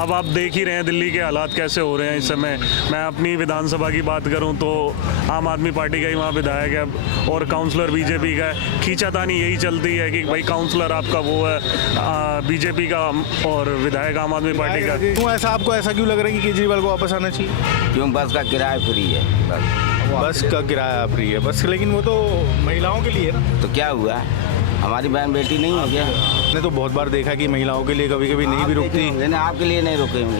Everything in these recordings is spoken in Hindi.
अब आप देख ही रहे हैं दिल्ली के हालात कैसे हो रहे हैं इस समय। मैं अपनी विधानसभा की बात करूं तो आम आदमी पार्टी का ही वहाँ विधायक है और काउंसलर बीजेपी का है। खींचातानी यही चलती है कि भाई काउंसलर आपका वो है बीजेपी का और विधायक आम आदमी पार्टी का। क्यों ऐसा क्यों लग रहा है कि केजरीवाल को वापस आना चाहिए? क्यों? बस का किराया फ्री है। बस का किराया फ्री है बस, लेकिन वो तो महिलाओं के लिए है। तो क्या हुआ, हमारी बहन बेटी नहीं है क्या? मैंने तो बहुत बार देखा कि महिलाओं के लिए कभी कभी नहीं भी रुकती। आपके लिए नहीं रुकेंगे,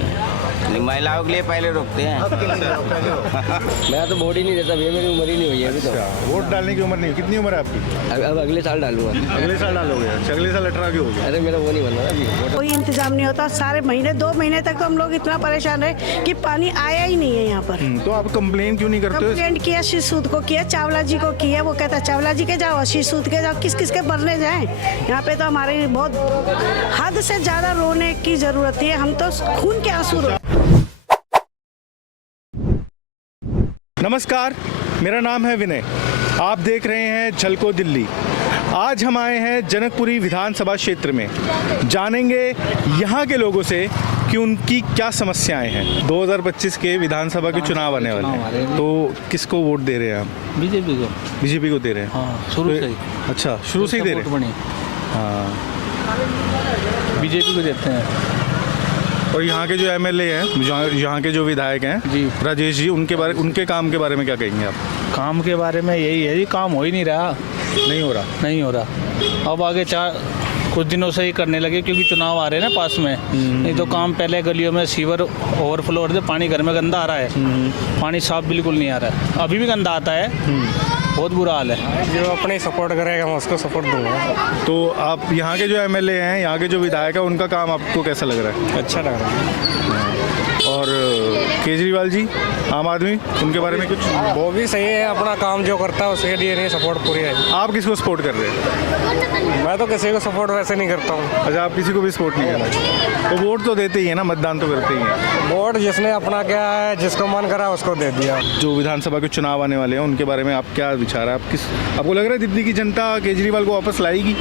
लेकिन महिलाओं के लिए पहले रुकते हैं। मैं तो वोट ही नहीं देता भैया, मेरी उम्र ही नहीं हुई है अभी तो। वोट डालने की उम्र नहीं। कितनी उम्र है आपकी? अब अगले साल डालूंगा। अगले साल डालोगे? अच्छा, अगले साल 18 के हो गए। अरे मेरा वो नहीं बन रहा अभी। कोई इंतजाम नहीं होता। सारे महीने 2 महीने तक तो हम लोग इतना परेशान रहे कि पानी आया ही नहीं है यहाँ पर। तो आप कंप्लेन क्यों नहीं करते हो? कंप्लेंट किया, श्री सूद को किया, चावला जी को किया। वो कहता चावला जी के जाओ, श्री सूद के जाओ, किस किस के भरने जाएं। यहाँ पे तो हमारे बहुत हद से ज्यादा रोने की जरूरत है। हम तो खून के आंसू रो। नमस्कार, मेरा नाम है विनय। आप देख रहे हैं झलको दिल्ली। आज हम आए हैं जनकपुरी विधानसभा क्षेत्र में। जानेंगे यहाँ के लोगों से कि उनकी क्या समस्याएं हैं। 2025 के विधानसभा के चुनाव आने वाले हैं, तो किसको वोट दे रहे हैं आप? बीजेपी को। बीजेपी को दे रहे हैं? हाँ, शुरू से ही। अच्छा, शुरू से ही दे रहे हैं। हाँ, बीजेपी को देते हैं। और यहाँ के जो एमएलए हैं, यहाँ के जो विधायक हैं जी, राजेश जी, उनके काम के बारे में क्या कहेंगे आप? काम के बारे में यही है जी, काम हो ही नहीं रहा। नहीं हो रहा। अब आगे कुछ दिनों से ही करने लगे क्योंकि चुनाव आ रहे हैं ना पास में। नहीं तो काम पहले गलियों में सीवर ओवरफ्लो हो रहे थे, पानी घर में गंदा आ रहा है। पानी साफ बिल्कुल नहीं आ रहा है, अभी भी गंदा आता है। बहुत बुरा हाल है। जो अपने सपोर्ट करेगा मैं उसको सपोर्ट दूंगा। तो आप यहाँ के जो एमएलए हैं, यहाँ के जो विधायक है, उनका काम आपको कैसा लग रहा है? अच्छा लग रहा है। और केजरीवाल जी, आम आदमी, उनके बारे में कुछ? वो भी सही है, अपना काम जो करता है उसके लिए नहीं सपोर्ट पूरी है। आप किसको सपोर्ट कर रहे हैं? मैं तो किसी को सपोर्ट वैसे नहीं करता हूँ। अच्छा, आप किसी को भी सपोर्ट नहीं करना? तो वोट तो देते ही है ना, मतदान तो करते ही हैं। वोट जिसने अपना क्या है, जिसको मन करा उसको दे दिया। जो विधानसभा के चुनाव आने वाले हैं, उनके बारे में आप क्या विचार है? आपको लग रहा है दिल्ली की जनता केजरीवाल को वापस लाएगी?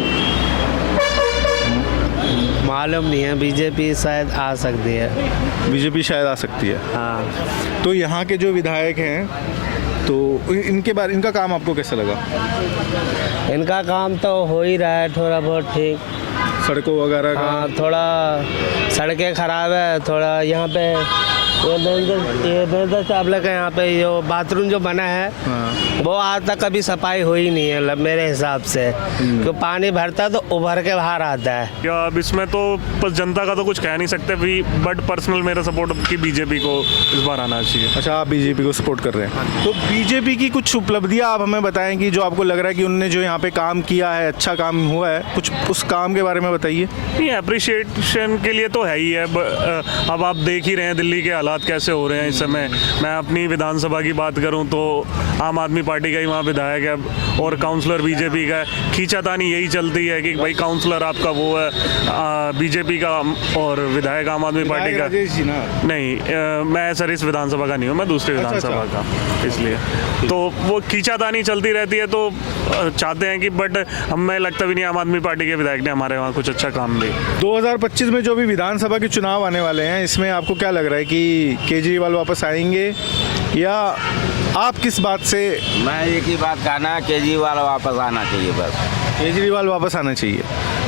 मालूम नहीं है, बीजेपी शायद आ सकती है। बीजेपी शायद आ सकती है। हाँ। तो यहाँ के जो विधायक हैं, तो इनका काम आपको कैसा लगा? इनका काम तो हो ही रहा है थोड़ा बहुत ठीक। सड़कों वगैरह का? हाँ, थोड़ा सड़कें खराब है। थोड़ा यहाँ पे ये चावला का यहाँ पे जो बाथरूम जो बना है, हाँ। वो आज तक कभी सफाई हुई नहीं है मेरे हिसाब से। तो पानी भरता है तो उभर के बाहर आता है। क्या अब इसमें तो बस जनता का तो कुछ कह नहीं सकते भी, बट पर्सनल मेरा सपोर्ट कि बीजेपी को इस बार आना चाहिए। अच्छा, आप बीजेपी को सपोर्ट कर रहे हैं। तो बीजेपी की कुछ उपलब्धियां आप हमें बताएं कि जो आपको लग रहा है कि उनने जो यहाँ पे काम किया है, अच्छा काम हुआ है, कुछ उस काम के बारे में बताइए। नहीं, अप्रिशिएशन के लिए तो है ही है। अब आप देख ही रहे हैं दिल्ली के हालात कैसे हो रहे हैं इस समय। मैं अपनी विधानसभा की बात करूं तो आम आदमी पार्टी का ही वहाँ विधायक है और काउंसलर बीजेपी का है। खींचातानी यही चलती है कि भाई काउंसलर आपका वो है बीजेपी का और विधायक आम आदमी पार्टी का। नहीं, मैं सर इस विधानसभा का नहीं हूँ, मैं दूसरी विधानसभा का, इसलिए तो वो खींचातानी चलती रहती है। तो चाहते हैं कि बट हमें लगता भी नहीं आम आदमी पार्टी के विधायक ने हमारे वहाँ कुछ अच्छा काम भी। 2025 में जो भी विधानसभा के चुनाव आने वाले हैं, इसमें आपको क्या लग रहा है कि केजरीवाल वापस आएंगे या आप किस बात से? मैं एक ही बात कहना, केजरीवाल वापस आना चाहिए। बस केजरीवाल वापस आना चाहिए।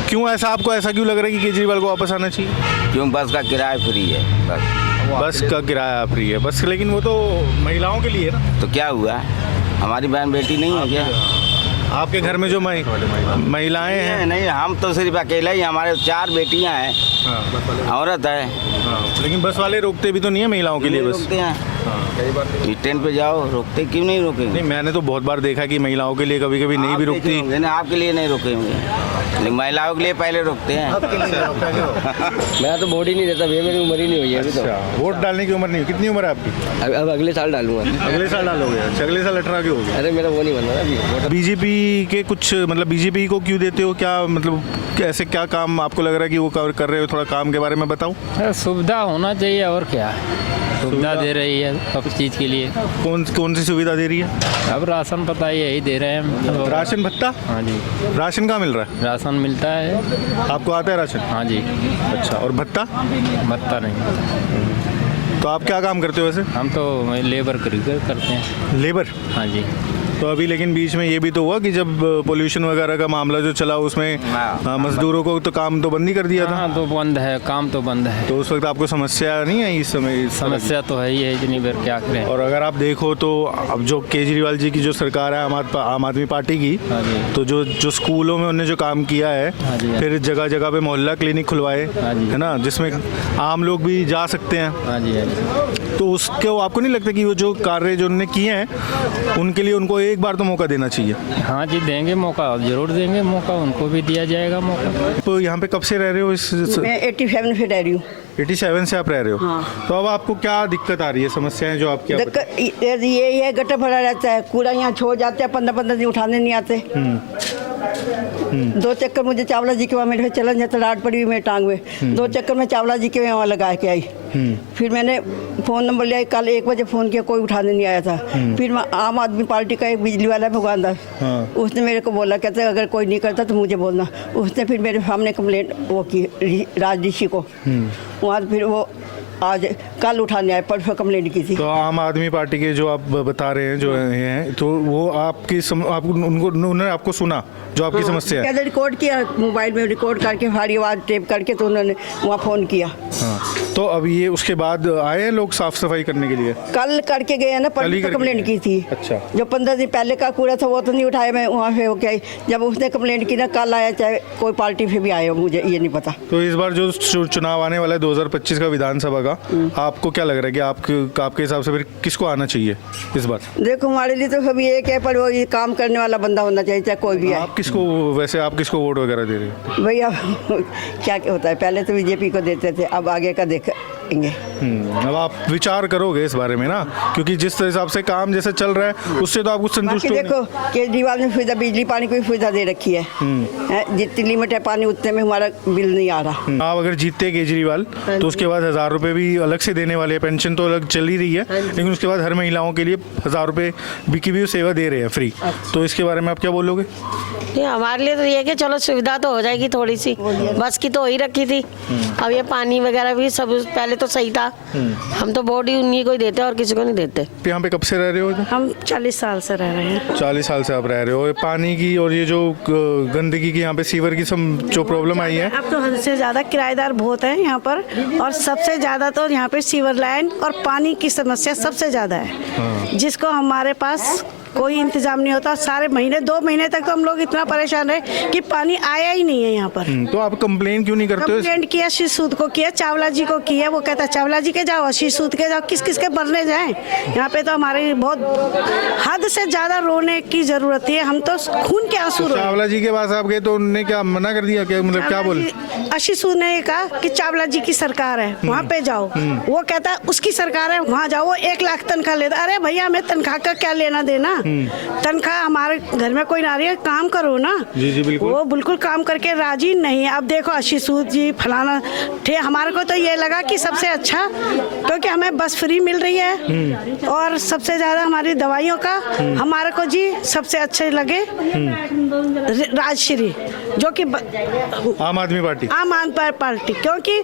क्यों आपको ऐसा क्यों लग रहा है कि केजरीवाल को वापस आना चाहिए? क्यों? बस का किराया फ्री है। बस का किराया फ्री है बस, लेकिन वो तो महिलाओं के लिए है। तो क्या हुआ, हमारी बहन बेटी नहीं है क्या? आपके घर में जो महिलाएं हैं? नहीं, हम तो सिर्फ अकेला ही, हमारे 4 बेटियां हैं। हाँ। औरत है। हाँ। लेकिन बस वाले रोकते भी तो नहीं है महिलाओं के लिए? बस रोकते हैं। ट्रेन पे जाओ, रोकते क्यों नहीं रोकेंगे? नहीं, मैंने तो बहुत बार देखा कि महिलाओं के लिए कभी कभी नहीं भी रोकती। आपके लिए नहीं रोकेंगे, लेकिन महिलाओं के लिए पहले रोकते हैं। मैं तो वोट ही नहीं देता भैया, मेरी उम्र ही नहीं हुई है अभी तो। वोट डालने की उम्र नहीं। कितनी उम्र है आपकी? अब अगले साल डालूंगा। अगले साल डालोगे? अच्छा, अगले साल 18 के हो गए। अरे मेरा वो नहीं बन रहा अभी। बीजेपी के कुछ मतलब बीजेपी को क्यों देते हो? क्या मतलब ऐसे क्या काम आपको लग रहा है कि वो कर रहे हो? थोड़ा काम के बारे में बताओ। सुविधा होना चाहिए और क्या। सुविधा दे रही है सब चीज़ के लिए। कौन सी सुविधा दे रही है? अब राशन पता है यही दे रहे हैं हम। राशन भत्ता? हाँ जी, राशन कहाँ मिल रहा है? राशन मिलता है। आपको आता है राशन? हाँ जी। अच्छा, और भत्ता? भत्ता नहीं। तो आप क्या काम करते हो वैसे? हम तो लेबर करते हैं। लेबर? हाँ जी। तो अभी लेकिन बीच में ये भी तो हुआ कि जब पोल्यूशन वगैरह का मामला जो चला उसमें मजदूरों को तो काम तो बंद ही कर दिया था। हाँ, तो बंद है, काम तो बंद है। तो उस वक्त आपको समस्या नहीं आई इस समय? समस्या तो है ही है, इतनी बार क्या करें। और अगर आप देखो तो अब जो केजरीवाल जी की जो सरकार है आम आदमी पार्टी की, हाँ जी। तो जो स्कूलों में उन्होंने जो काम किया है, हाँ जी। फिर जगह जगह पे मोहल्ला क्लिनिक खुलवाए, हाँ जी। है ना, जिसमें आम लोग भी जा सकते हैं। हाँ जी, हाँ जी। तो उसके आपको नहीं लगता कि वो जो कार्य जो उन्होंने किए हैं उनके लिए उनको एक बार तो मौका देना चाहिए? हाँ जी, देंगे मौका, जरूर देंगे मौका, उनको भी दिया जाएगा मौका। तो यहाँ पे कब से रह रहे हो? मैं 87 से रह रही हूँ। 87 से आप रह रहे हो? हाँ। तो अब आपको क्या दिक्कत आ रही है, समस्याएं जो आपकी? ये है गटर भरा रहता है, कूड़ा यहाँ छोड़ जाते हैं, 15-15 दिन उठाने नहीं आते। 2 चक्कर मुझे चावला जी के वहाँ मेरे चलन जाता, रात पड़ी हुई मेरे टांग में। 2 चक्कर में चावला जी के वहाँ लगा के आई। फिर मैंने फ़ोन नंबर लिया, कल 1 बजे फ़ोन किया, कोई उठाने नहीं आया था। फिर मैं आम आदमी पार्टी का एक बिजली वाला भगवान दास, उसने मेरे को बोला, कहते अगर कोई नहीं करता तो मुझे बोलना। उसने फिर मेरे सामने कंप्लेंट वो की राज ऋषि को, वहाँ फिर वो आज कल उठाने आए, परसों कंप्लेंट की थी। तो आम आदमी पार्टी के जो आप बता रहे हैं जो हैं, तो वो उन्होंने आपको सुना जो आपकी समस्या है? कहते रिकॉर्ड किया, मोबाइल में रिकॉर्ड करके सारी आवाज़ टेप करके, तो उन्होंने वहाँ फ़ोन किया। हाँ, तो अब ये उसके बाद आए हैं लोग साफ सफाई करने के लिए? कल करके गए हैं ना, परसों कंप्लेंट की थी। अच्छा। जो 15 दिन पहले का कूड़ा था वो तो नहीं उठाया मैं वहाँ से, ओके। जब उसने कंप्लेंट की ना, कल आया, चाहे कोई पार्टी से भी आए हो, मुझे ये नहीं पता। तो इस बार जो चुनाव आने वाला है 2025 का विधानसभा का, आपको क्या लग रहा है कि आपके हिसाब से फिर किसको आना चाहिए इस बार? देखो, हमारे लिए तो सभी एक है, पर वो ये काम करने वाला बंदा होना चाहिए, चाहे कोई भी आए। वैसे आप किसको वोट वगैरह दे रहे हैं? भैया क्या होता है, पहले तो बीजेपी को देते थे, अब आगे का देखेंगे। अब आप विचार करोगे इस बारे में ना, क्योंकि जिस हिसाब से काम जैसे चल रहा है उससे तो आप कुछ संतुष्ट हो? देखो, केजरीवाल ने सुविधा, बिजली पानी की सुविधा दे रखी है, जितनी लिमिट है पानी उतने में हमारा बिल नहीं आ रहा। आप अगर जीतते केजरीवाल तो उसके बाद 1000 रुपये भी अलग से देने वाले हैं। पेंशन तो अलग चल ही रही है, लेकिन उसके बाद हर महिलाओं के लिए 1000 रुपये की भी सेवा दे रहे हैं फ्री। तो इसके बारे में आप क्या बोलोगे? हमारे लिए तो ये कि चलो सुविधा तो हो जाएगी थोड़ी सी, बस की तो हो ही रखी थी। अब ये पानी वगैरह भी सब पहले तो सही था। हम तो वोट ही उन्हीं को ही देते और किसी को नहीं देते। यहाँ पे कब से रह रहे हो? हम 40 साल से रह रहे हैं। 40 साल से आप रह रहे हो। पानी की और ये जो गंदगी की, यहाँ पे सीवर की जो प्रॉब्लम आई है? अब तो हद से ज़्यादा किराएदार बहुत हैं यहाँ पर, और सबसे ज़्यादा तो यहाँ पे सीवर लाइन और पानी की समस्या सबसे ज़्यादा है, जिसको हमारे पास कोई इंतजाम नहीं होता। सारे महीने 2 महीने तक तो हम लोग इतना परेशान रहे कि पानी आया ही नहीं है यहाँ पर। तो आप कंप्लेन क्यों नहीं करते हो? कंप्लेंट किया, आशीष सूद को किया, चावला जी को किया। वो कहता चावला जी के जाओ, आशीष सूद के जाओ, किस किस के भरने जाएं। यहाँ पे तो हमारी बहुत हद से ज़्यादा रोने की ज़रूरत है। हम तो खून के आंसू रोए। चावला जी के पास आप गए तो उन्होंने क्या मना कर दिया? क्या मतलब क्या बोले? आशीष सूद ने कहा कि चावला जी की सरकार है, वहाँ पे जाओ। वो कहता उसकी सरकार है, वहाँ जाओ। वो 1 लाख तनख्वाह लेता। अरे भैया, हमें तनख्वाह का क्या लेना देना? हमारे घर में कोई नारी है, काम करो ना। जी बिल्कुल। वो बिल्कुल काम करके राजी नहीं है। अब देखो, आशीष सूद जी फलाना थे, हमारे को तो ये लगा कि सबसे अच्छा, क्योंकि हमें बस फ्री मिल रही है, और सबसे ज़्यादा हमारी दवाइयों का हमारे को जी सबसे अच्छे लगे राजश्री, जो कि आम आदमी पार्टी, क्योंकि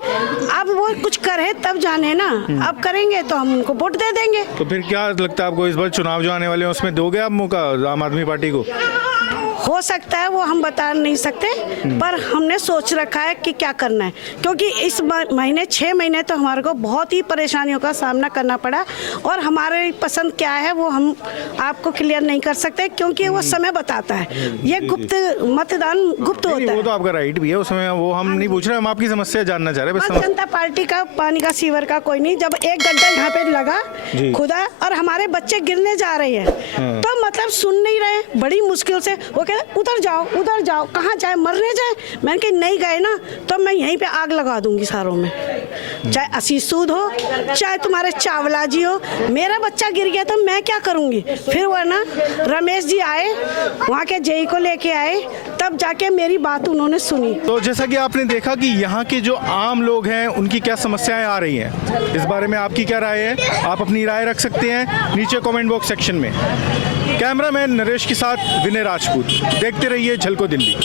अब वो कुछ करे तब जाने ना। अब करेंगे तो हम उनको वोट दे देंगे। तो फिर क्या लगता है आपको, इस बार चुनाव जो आने वाले हैं उसमें दोगे आप मौका आम आदमी पार्टी को? हो सकता है, वो हम बता नहीं सकते, पर हमने सोच रखा है कि क्या करना है, क्योंकि इस महीने 6 महीने तो हमारे को बहुत ही परेशानियों का सामना करना पड़ा, और हमारे पसंद क्या है वो हम आपको क्लियर नहीं कर सकते, क्योंकि वो समय बताता है। ये गुप्त मतदान गुप्त होता है। वो तो आपका राइट भी है, उसमें वो हम नहीं पूछ रहे, हम आपकी समस्या जानना चाह रहे हैं। जनता पार्टी का पानी का सीवर का कोई नहीं। जब 1 गड्ढा यहाँ पे लगा खुदा, और हमारे बच्चे गिरने जा रहे हैं, तो मतलब सुन नहीं रहे। बड़ी मुश्किल से वो कहते उधर जाओ कहाँ जाए, मरने जाए। मैंने कहा नहीं गए ना तो मैं यहीं पे आग लगा दूंगी सारों में, चाहे आशीष सूद हो चाहे तुम्हारे चावला जी हो। मेरा बच्चा गिर गया तो मैं क्या करूंगी। फिर वो ना रमेश जी आए, वहाँ के जेई को लेके आए, तब जाके मेरी बात उन्होंने सुनी। तो जैसा कि आपने देखा कि यहाँ के जो आम लोग हैं उनकी क्या समस्याएं आ रही हैं, इस बारे में आपकी क्या राय है? आप अपनी राय रख सकते हैं नीचे कमेंट बॉक्स सेक्शन में। कैमरामैन नरेश के साथ विनय राजपूत, देखते रहिए झलको दिल्ली।